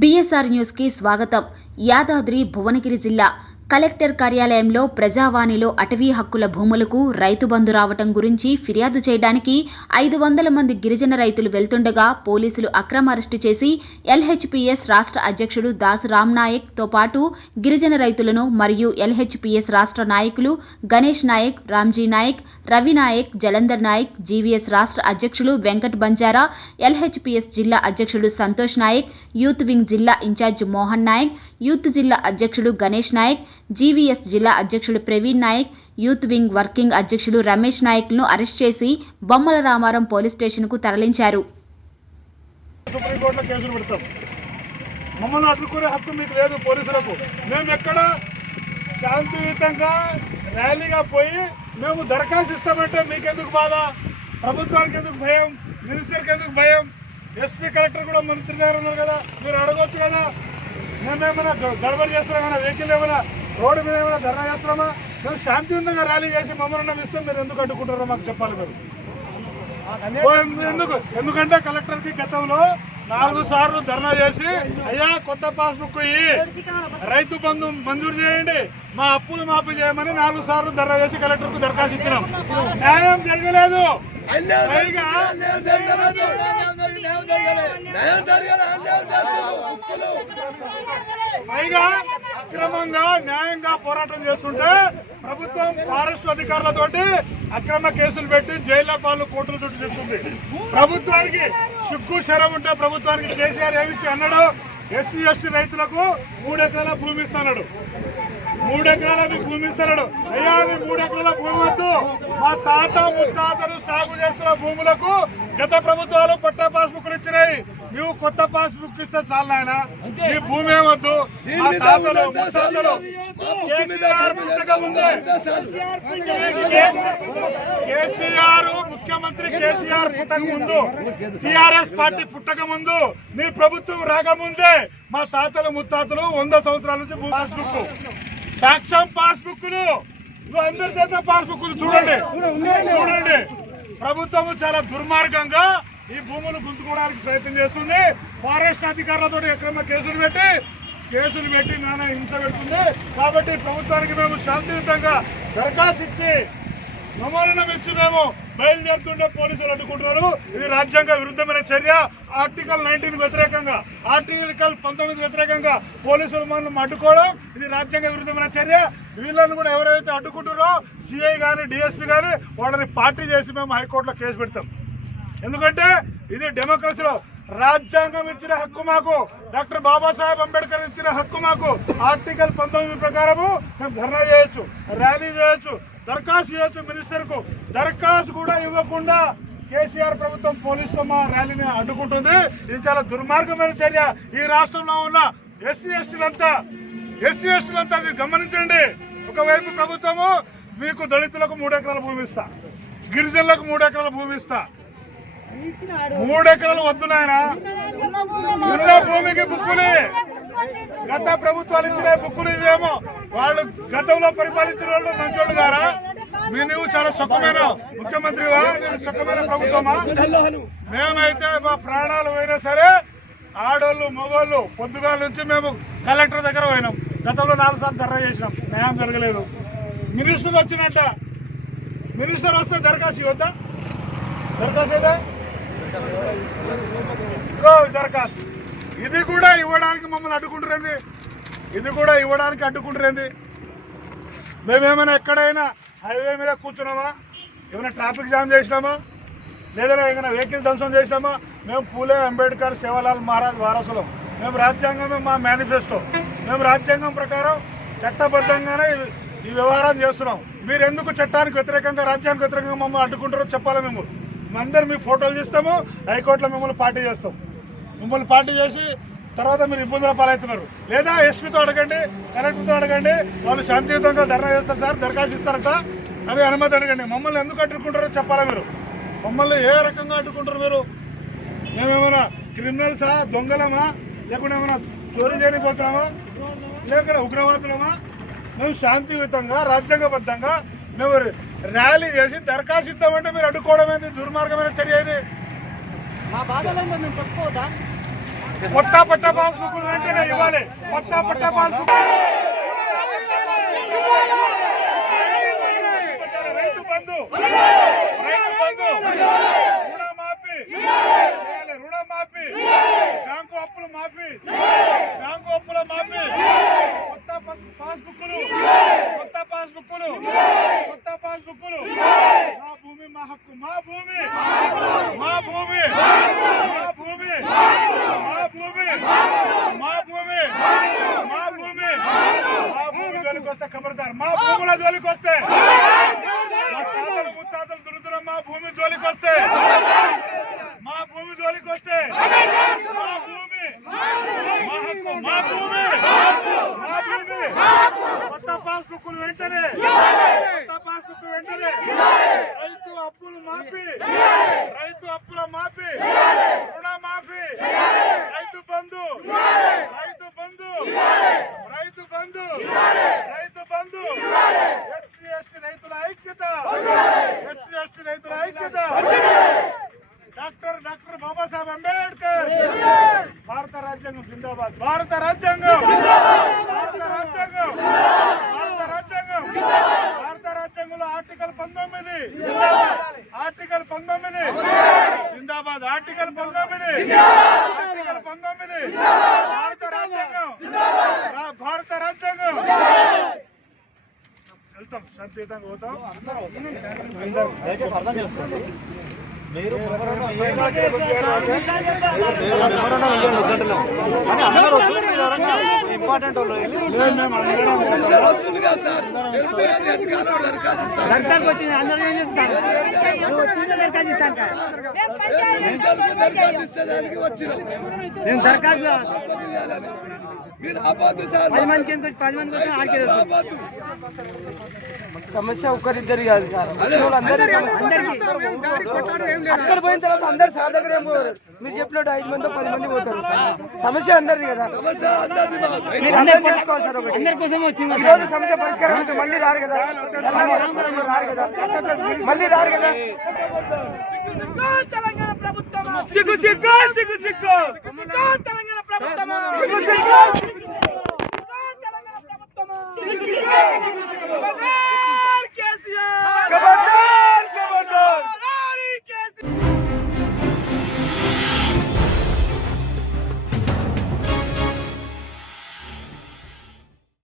BSR news కి స్వాగతం. యాదాద్రి భువనగిరి జిల్లా కలెక్టర్ కార్యాలయంలో ప్రజావాణిలో అటవీ హక్కుల భూములకు రైతు బంధు రావటం గురించి ఫిర్యాదు చేయడానికి 500 మంది గిరిజన రైతులు వెళ్తుండగా పోలీసులు అక్రమ అరెస్టు చేసి ఎల్హెచ్పిఎస్ రాష్ట్ర అధ్యక్షుడు దాసు రామ్ నాయక్ తో పాటు గిరిజన రైతులను మరియు ఎల్హెచ్పిఎస్ రాష్ట్ర నాయకులు గణేష్ నాయక్, రామ్జీ నాయక్, రవి నాయక్, జలంధర్ నాయక్, జీవీఎస్ రాష్ట్ర అధ్యక్షులు వెంకట్ బంజారా, ఎల్హెచ్పిఎస్ జిల్లా అధ్యక్షుడు సంతోష్ నాయక్, యూత్ వింగ్ జిల్లా ఇన్ఛార్జ్ మోహన్ నాయక్, యూత్ జిల్లా అధ్యక్షుడు గణేష్ నాయక్, జీవీఎస్ జిల్లా అధ్యక్షుడు Praveen Nayak, youth wing working అధ్యక్షుడు రమేష్ నాయక్లను అరెస్ట్ చేసి బొమ్మల రామారం పోలీస్ స్టేషన్కు తరలించారు. సుప్రీంకోర్టులో కేసులు పెడతాం. మమ్మల్ని అడ్డుకునే హక్కు మీకు లేదు పోలీసులకు. మేము ఎక్కడ శాంతియుతంగా ర్యాలీగా పోయి మేము దరఖాస్తు ఇస్తామంటే మీకెందుకు బాధ? ప్రభుత్వానికి ఎందుకు భయం? మినిస్టర్కి ఎందుకు భయం? ఎస్పీ కలెక్టర్ కూడా మంత్రి గారు ఉన్నారు కదా, మీరు అడగొచ్చు కదా. మేమేమైనా గడబడి చేస్తున్నాం కదా? వెహికల్ ఏమైనా రోడ్డు మీద ఏమైనా ధర్నా చేస్తున్నామా? మేము శాంతియుతంగా ర్యాలీ చేసి మమ్మల్ని ఇస్తాం, మీరు ఎందుకు అడ్డుకుంటారో మాకు చెప్పాలి. మీరు ఎందుకంటే కలెక్టర్కి గతంలో 4 సార్లు ధర్నా చేసి అయ్యా కొత్త పాస్బుక్ ఇయ్యి, రైతు బంధు మంజూరు చేయండి, మా అప్పులు మాఫీ చేయమని 4 సార్లు ధర్నా చేసి కలెక్టర్కు దరఖాస్తు ఇచ్చినాం. న్యాయం జరగలేదు. పైగా అక్రమంగా న్యాయంగా పోరాటం చేస్తుంటే ప్రభుత్వం ఫారెస్ట్ అధికారులతోటి అక్రమ కేసులు పెట్టి జైల్లో పాలు కోర్టుల చుట్టూ చెప్తుంది. ప్రభుత్వానికి సిగ్గు శరం ఉంటే ప్రభుత్వానికి కేసీఆర్ ఏమిచ్చి అన్నాడు? ఎస్సీ ఎస్టీ రైతులకు 3 ఎకరాల భూమి ఇస్తున్నాడు. 3 ఎకరాల మీకు భూమి ఇస్తున్నాడు. అయ్యా మీ 3 ఎకరాల భూమి వద్దు, మా తాత ముత్తాతలు సాగు చేస్తున్న భూములకు గత ప్రభుత్వాలు పట్టా పాస్బుక్లు ఇచ్చినాయి. నువ్వు కొత్త పాస్బుక్ ఇస్తే చాలు ఆయన, మీ భూమి ఏమొద్దు. మా తాతలు ముత్తాతలు కేసీఆర్ పుట్టక ముందే, కేసీఆర్ ముఖ్యమంత్రి కేసీఆర్ పుట్టక ముందు, టీఆర్ఎస్ పార్టీ పుట్టక ముందు, నీ ప్రభుత్వం రాకముందే మా తాతలు ముత్తాతలు 100 సంవత్సరాల నుంచి పాస్బుక్, సాక్ష్యం పాస్బుక్ ను అందరి చేత పాస్బుక్ చూడండి. ప్రభుత్వం చాలా దుర్మార్గంగా ఈ భూములు గుంజుకోవడానికి ప్రయత్నం చేస్తుంది. ఫారెస్ట్ అధికారులతో అక్రమ కేసులు పెట్టి నానా హింస పెడుతుంది. కాబట్టి ప్రభుత్వానికి మేము శాంతియుతంగా దరఖాస్తు ఇచ్చి నమూనా ఇచ్చి మేము బయలుదేరుతుంటే పోలీసులు అడ్డుకుంటున్నారు. ఇది రాజ్యాంగ విరుద్ధమైన చర్య. ఆర్టికల్ 19 వ్యతిరేకంగా, ఆర్టికల్ 19 వ్యతిరేకంగా పోలీసులు మనం అడ్డుకోవడం ఇది రాజ్యాంగ విరుద్ధమైన చర్య. వీళ్ళని కూడా ఎవరైతే అడ్డుకుంటారో సిఐ కానీ డిఎస్పీ కానీ వాళ్ళని పార్టీ చేసి మేము హైకోర్టులో కేసు పెడతాం. ఎందుకంటే ఇది డెమోక్రసీలో రాజ్యాంగం ఇచ్చిన హక్కు మాకు, డాక్టర్ బాబాసాహెబ్ అంబేద్కర్ ఇచ్చిన హక్కు మాకు. ఆర్టికల్ 19 ప్రకారము మేము ధర్నా చేయొచ్చు, ర్యాలీ చేయొచ్చు, దరఖాస్తు చేయొచ్చు. మినిస్టర్కు దరఖాస్తు కూడా ఇవ్వకుండా కేసీఆర్ ప్రభుత్వం పోలీసులు మా ర్యాలీని అడ్డుకుంటుంది. ఇది చాలా దుర్మార్గమైన చర్య. ఈ రాష్ట్రంలో ఉన్న ఎస్సీ ఎస్టీలంతా అది గమనించండి. ఒకవైపు ప్రభుత్వము మీకు దళితులకు 3 ఎకరాల భూమి ఇస్తా, గిరిజనులకు 3 ఎకరాల భూమి ఇస్తా. 3 ఎకరాలు వద్దు నాయన, ఉన్న భూమికి బుక్కులు, గత ప్రభుత్వాలు ఇచ్చిన బుక్కులు ఇవేమో. వాళ్ళు గతంలో పరిపాలించిన వాళ్ళు మంచోళ్ళు గారా? నువ్వు చాలా సుఖమైన ముఖ్యమంత్రివా? సుఖమైన ప్రభుత్వమా? మేమైతే మా ప్రాణాలు పోయినా సరే ఆడోళ్ళు మగోళ్ళు పొద్దుగాల నుంచి మేము కలెక్టర్ దగ్గర పోయినాం. గతంలో 4 సార్లు ధర్నా చేసినాం, న్యాయం జరగలేదు. మినిస్టర్ వచ్చినట్ట, మినిస్టర్ వస్తే దరఖాస్తు ఇవ్వద్దా? దరఖాస్తు దరఖాస్తు ఇది కూడా ఇవ్వడానికి మమ్మల్ని అడ్డుకుంటురేంది? మేమేమైనా ఎక్కడైనా హైవే మీద కూర్చున్నామా? ఏమైనా ట్రాఫిక్ జామ్ చేసినామా? లేదా ఏమైనా వెహికల్ ధ్వంసం చేసినామా? మేము పూలే అంబేద్కర్ సేవలాల్ మహారాజ్ వారసులం. మేము రాజ్యాంగమే మా మేనిఫెస్టో. మేము రాజ్యాంగం ప్రకారం చట్టబద్ధంగానే ఈ వ్యవహారం చేస్తున్నాం. మీరు ఎందుకు చట్టానికి వ్యతిరేకంగా, రాజ్యానికి వ్యతిరేకంగా మమ్మల్ని అడ్డుకుంటారో చెప్పాలి. మేము అందరు మీ ఫోటోలు తీస్తాము, హైకోర్టులో మిమ్మల్ని పార్టీ చేస్తాం. మిమ్మల్ని పార్టీ చేసి తర్వాత మీరు ఇబ్బందుల పాలవుతున్నారు. లేదా ఎస్పీతో అడగండి, కలెక్టర్తో అడగండి, వాళ్ళు శాంతియుతంగా ధర్నా చేస్తారు సార్, దరఖాస్తు ఇస్తారట, అదే అనుమతి అడగండి. మమ్మల్ని ఎందుకు అడ్డుకుంటారో చెప్పాలా? మీరు మమ్మల్ని ఏ రకంగా అడ్డుకుంటారు? మీరు మేమేమైనా క్రిమినల్సా, దొంగలమా, లేకుండా ఏమైనా చోరీ చేయకపోతున్నామా, లేకుండా ఉగ్రవాదులమా? మేము శాంతియుతంగా రాజ్యాంగబద్ధంగా మేము ర్యాలీ చేసి దరఖాస్తు ఇద్దామంటే మీరు అడ్డుకోవడం ఏంటి? దుర్మార్గమైన చర్య ఇది. మా బాధలేందో మేము చెప్పుకోవద్దా? కొత్త పట్ట పాస్బుక్ వెంటనే ఇవ్వాలి. కొత్త పట్ట పాస్బుక్ రైతు బంధు రుణమాఫీ చేయాలి. రుణమాఫీ బ్యాంకు అప్పుల మాఫీ కొత్త పాస్బుక్లు మా భూమి మా హక్కు మా భూమి జోలికి వస్తే ఖబర్దార్. మా భూముల జోలికి వస్తే ముత్తాతలు దురుతున్న మా భూమి జోలికి వస్తే మా భూమి మా హక్కు మా భూమి కొత్త పాస్బుక్లు వెంటనే రైతు అప్పుల మాఫీ రుణమాఫీ రైతు బంధు ఎస్సీ ఎస్టీ రైతుల ఐక్యత డాక్టర్ బాబాసాహెబ్ అంబేద్కర్. భారత రాజ్యాంగం జిందాబాద్. భారత రాజ్యాంగం రాజ్యాంగంలో ఆర్టికల్ 19 జిందాబాద్. ఆర్టికల్ 19 భారత రాజ్యాంగం. వెళ్తాం, శాంతియుతంగా పోతాం. అర్థం చేసుకోండి. మీరు ఇంపార్టెంట్ సమస్య ఒక్కరిద్దరు కాదు సార్, అక్కడ పోయిన తర్వాత అందరు సార్ దగ్గర ఏం పోరు. మీరు చెప్పినట్టు 5 మంది 10 మంది పోతారు. సమస్య అందరిది కదా, మీరు అందరూ చేసుకోవాలి సార్. అందరి కోసం వచ్చింది ఈరోజు సమస్య పరిష్కారం అయితే మళ్ళీ రారు కదా, మళ్ళీ రారు కదా. తెలంగాణ ప్రభుత్వం